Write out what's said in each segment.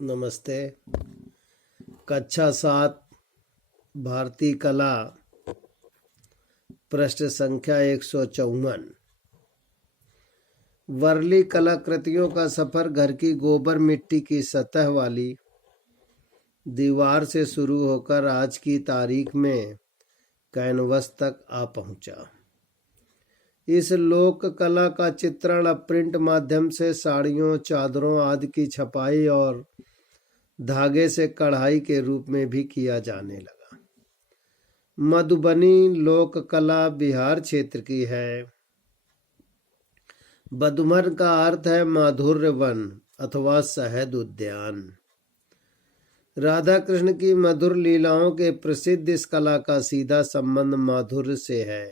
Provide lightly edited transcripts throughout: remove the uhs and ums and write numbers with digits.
नमस्ते। कक्षा 7 भारतीय कला, पृष्ठ संख्या 154। वर्ली कलाकृतियों का सफर घर की गोबर मिट्टी की सतह वाली दीवार से शुरू होकर आज की तारीख में कैनवस तक आ पहुंचा। इस लोक कला का चित्रण अब प्रिंट माध्यम से साड़ियों, चादरों आदि की छपाई और धागे से कढ़ाई के रूप में भी किया जाने लगा। मधुबनी लोक कला बिहार क्षेत्र की है। बधुमन का अर्थ है माधुर्य वन अथवा शहद उद्यान। राधा कृष्ण की मधुर लीलाओं के प्रसिद्ध इस कला का सीधा संबंध माधुर्य से है।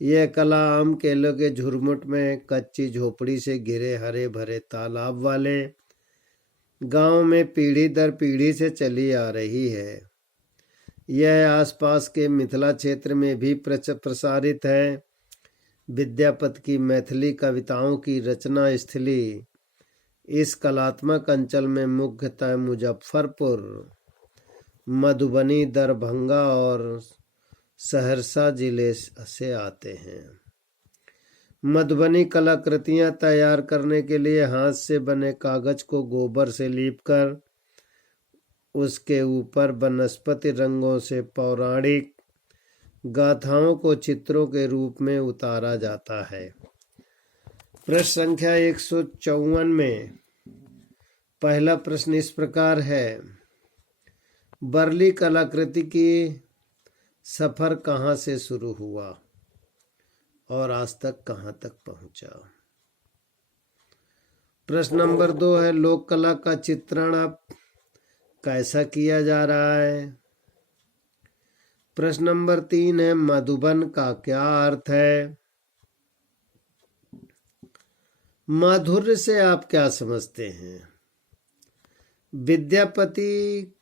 यह कला आम केलों के झुरमुट में कच्ची झोपड़ी से घिरे हरे भरे तालाब वाले गांव में पीढ़ी दर पीढ़ी से चली आ रही है। यह आसपास के मिथिला क्षेत्र में भी प्रसारित है। विद्यापति की मैथिली कविताओं की रचना स्थली इस कलात्मक अंचल में मुख्यतः मुजफ्फरपुर, मधुबनी, दरभंगा और सहरसा जिले से आते हैं। मधुबनी कलाकृतियां तैयार करने के लिए हाथ से बने कागज को गोबर से लीपकर उसके ऊपर वनस्पति रंगों से पौराणिक गाथाओं को चित्रों के रूप में उतारा जाता है। प्रश्न संख्या 154 में पहला प्रश्न इस प्रकार है, वर्ली कलाकृति की सफर कहाँ से शुरू हुआ और आज तक कहाँ तक पहुंचा। प्रश्न नंबर 2 है, लोक कला का चित्रण अब कैसा किया जा रहा है। प्रश्न नंबर 3 है, मधुबन का क्या अर्थ है। माधुर्य से आप क्या समझते हैं। विद्यापति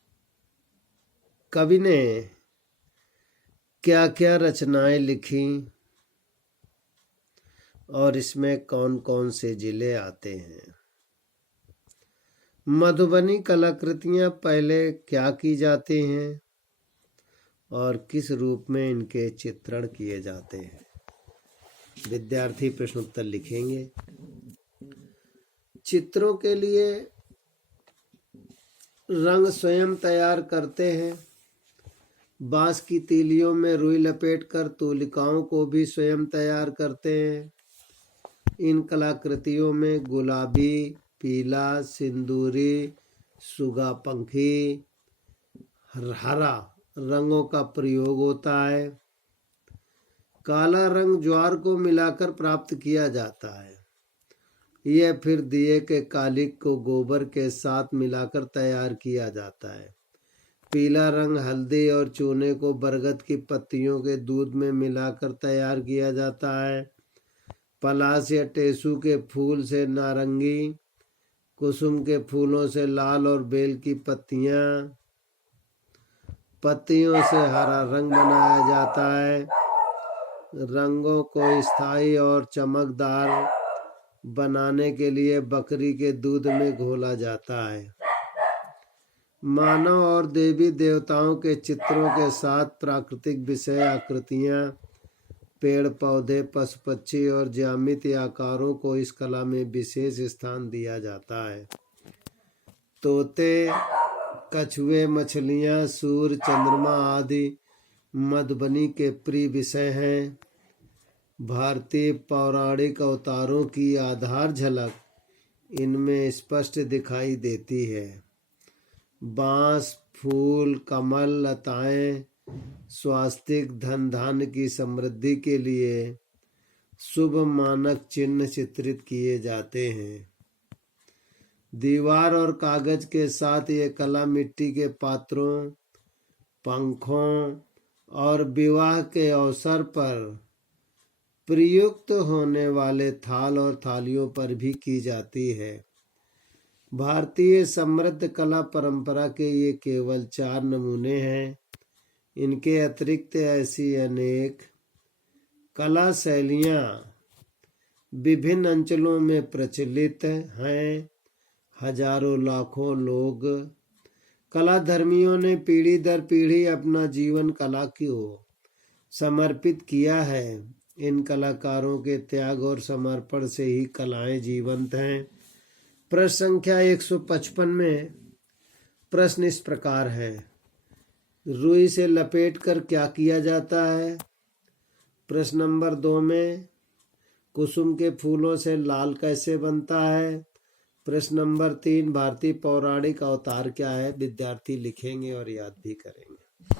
कवि ने क्या क्या रचनाएं लिखी और इसमें कौन कौन से जिले आते हैं। मधुबनी कलाकृतियां पहले क्या की जाती हैं और किस रूप में इनके चित्रण किए जाते हैं। विद्यार्थी प्रश्न उत्तर लिखेंगे। चित्रों के लिए रंग स्वयं तैयार करते हैं। बांस की तीलियों में रुई लपेटकर तूलिकाओं को भी स्वयं तैयार करते हैं। इन कलाकृतियों में गुलाबी, पीला, सिंदूरी, सुगापंखी, हरा रंगों का प्रयोग होता है। काला रंग ज्वार को मिलाकर प्राप्त किया जाता है। यह फिर दिए के कालिक को गोबर के साथ मिलाकर तैयार किया जाता है। पीला रंग हल्दी और चूने को बरगद की पत्तियों के दूध में मिलाकर तैयार किया जाता है। पलाश या टेसू के फूल से नारंगी, कुसुम के फूलों से लाल और बेल की पत्तियों से हरा रंग बनाया जाता है। रंगों को स्थायी और चमकदार बनाने के लिए बकरी के दूध में घोला जाता है। मानव और देवी देवताओं के चित्रों के साथ प्राकृतिक विषय, आकृतियां, पेड़ पौधे, पशु पक्षी और ज्यामितीय आकारों को इस कला में विशेष स्थान दिया जाता है। तोते, कछुए, मछलियां, सूर्य, चंद्रमा आदि मधुबनी के प्रिय विषय हैं। भारतीय पौराणिक अवतारों की आधार झलक इनमें स्पष्ट दिखाई देती है। बांस, फूल, कमल, लताएं स्वास्तिक, धन धान्य की समृद्धि के लिए शुभ मानक चिन्ह चित्रित किए जाते हैं। दीवार और कागज के साथ ये कला मिट्टी के पात्रों, पंखों और विवाह के अवसर पर प्रयुक्त होने वाले थाल और थालियों पर भी की जाती है। भारतीय समृद्ध कला परंपरा के ये केवल 4 नमूने हैं। इनके अतिरिक्त ऐसी अनेक कला शैलियाँ विभिन्न अंचलों में प्रचलित हैं। हजारों लाखों लोग कला धर्मियों ने पीढ़ी दर पीढ़ी अपना जीवन कला की ओर समर्पित किया है। इन कलाकारों के त्याग और समर्पण से ही कलाएं जीवंत हैं। प्रश्न संख्या 155 में प्रश्न इस प्रकार है, रुई से लपेटकर क्या किया जाता है? प्रश्न नंबर 2 में कुसुम के फूलों से लाल कैसे बनता है? प्रश्न नंबर 3 भारतीय पौराणिक अवतार क्या है? विद्यार्थी लिखेंगे और याद भी करेंगे।